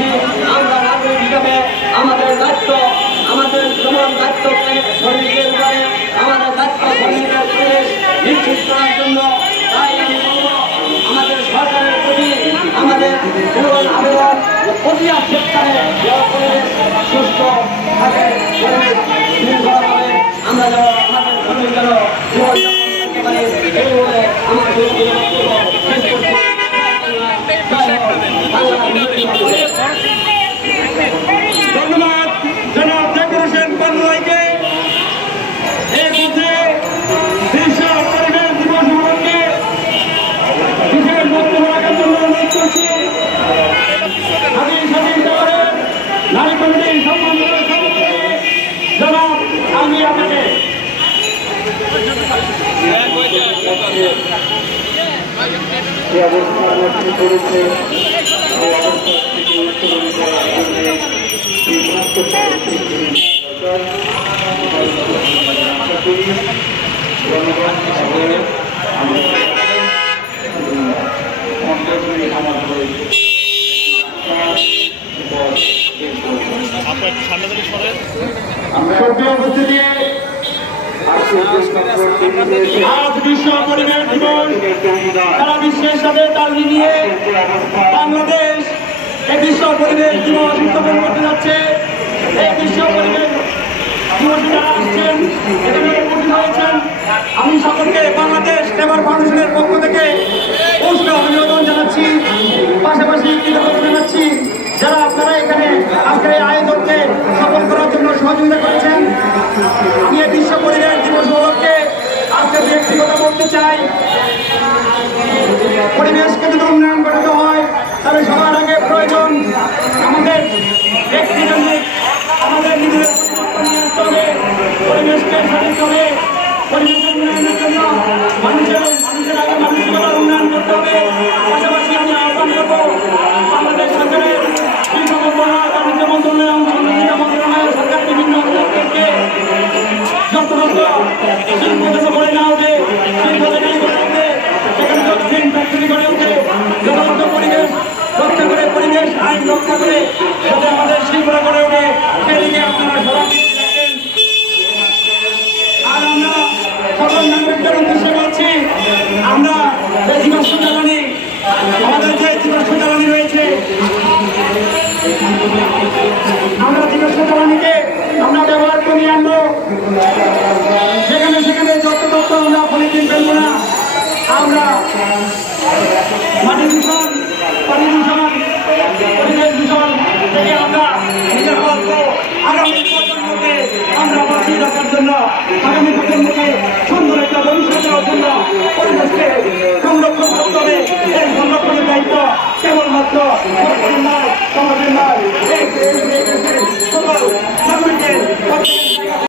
পাশাপাশি আমরা নাগরিক হিসাবে আমাদের দায়িত্ব, আমাদের যেমন দায়িত্ব শ্রমিকদের উপরে আমাদের দায়িত্ব শ্রমিকদের পরিবেশ নিশ্চিত করার জন্য। তাই আমি বলব আমাদের সরকারের প্রতি আমাদের আবেদন প্রতি সেক্টরে পরিবেশ সুস্থ থাকে, পরিবেশ শৃঙ্খলাভাবে আমরা যেন আমাদের শ্রমিক যেন জীবনযাপন করতে পারে, এই বলে আমার শেষ করছি। ধন্যবাদ জনাব জাকির হোসেন পান্নুয়াইকে। এই মধ্যে বিশ্ব পরিবেশ দিবস উপলক্ষে বিশেষ বক্তব্য রাখার জন্য অনুরোধ করছি নারী কমিটির সম্মানিত সভাপতি জনাব আলমির আপনাকে। যে অবস্থা বর্তমানে চলেছে সেই অবস্থা থেকে উত্তোলন করার জন্য এই সমস্ত জনগণ আজ বিশ্ব পরিবেশ দিবস সারা বিশ্বের সাথে তাল মিলিয়ে বাংলাদেশ এই বিশ্ব পরিবেশ দিবস উদযাপন করতে যাচ্ছে। এই বিশ্ব পরিবেশ দিবসে যারা আসছেন, এখানে উপস্থিত হয়েছেন, আমি সকলকে বাংলাদেশ লেবার ফাউন্ডেশনের পক্ষ থেকে উষ্ণ অভিনন্দন জানাচ্ছি, পাশাপাশি কৃতজ্ঞতা জানাচ্ছি যারা আপনারা এখানে আজকের এই আয়োজনকে সফল করার জন্য সহযোগিতা করেছেন। আমি এই বিশ্ব পরিবেশ দিবস উপলক্ষে আজকে দু একটি কথা বলতে চাই। পরিবেশকে যদি উন্নয়ন করাতে হয় তাহলে সবার আগে প্রয়োজন আমাদের ব্যক্তিকেন্দ্রিক, আমাদের নিজেদের পরিবর্তন নিয়ে আসতে হবে, পরিবেশকে সাজাতে হবে। পরিবেশের উন্নয়নের জন্য মানুষের আগে মানসিকতার উন্নয়ন করতে হবে। পাশাপাশি আমি আহ্বান করবো বাংলাদেশ সরকারের শিল্প মন্ত্রণালয়, বাণিজ্য মন্ত্রণালয় এবং সংস্কৃতি মন্ত্রণালয় সরকার বিভিন্ন অধিদপ্তরকে যত্রতত্র শিল্প যাতে গড়ে না ওঠে, শিল্প যেখানে গড়ে ওঠে সেখানে দক্ষিণ ফ্যাক্টরি গড়ে ওঠে, যথাযথ পরিবেশ রক্ষা করে, পরিবেশ আইন রক্ষা করে যাতে আমাদের শিল্পরা গড়ে ওঠে সেদিকে আপনারা সবাই রাখেন। আর আমরা সকল নাগরিকদের উদ্দেশ্যে বলছি, আমরা যে জীবাশ্ম জ্বালানি, আমাদের যে জীবাশ্ম জ্বালানি রয়েছে, আমরা জীবাশ্ম জ্বালানিকে আমরা ব্যবহার করিয়ে আনবো। সেখানে যত তথ্য আমরা পলিথিন ফেলবো না। আমরা মাটি দূষণ, পানি দূষণ, পরিবেশ দূষণ থেকে আমরা নিজের গল্প আগামী প্রজন্মকে আমরা বাঁচিয়ে রাখার জন্য, আগামী প্রজন্মকে সুন্দর একটা ভবিষ্যৎ দেওয়ার জন্য পরিবেশকে সংরক্ষণ করতে হবে। এই সংরক্ষণের দায়িত্ব কেবলমাত্র সরকারের নয়, সমাজের নয়, সকল নাগরিকের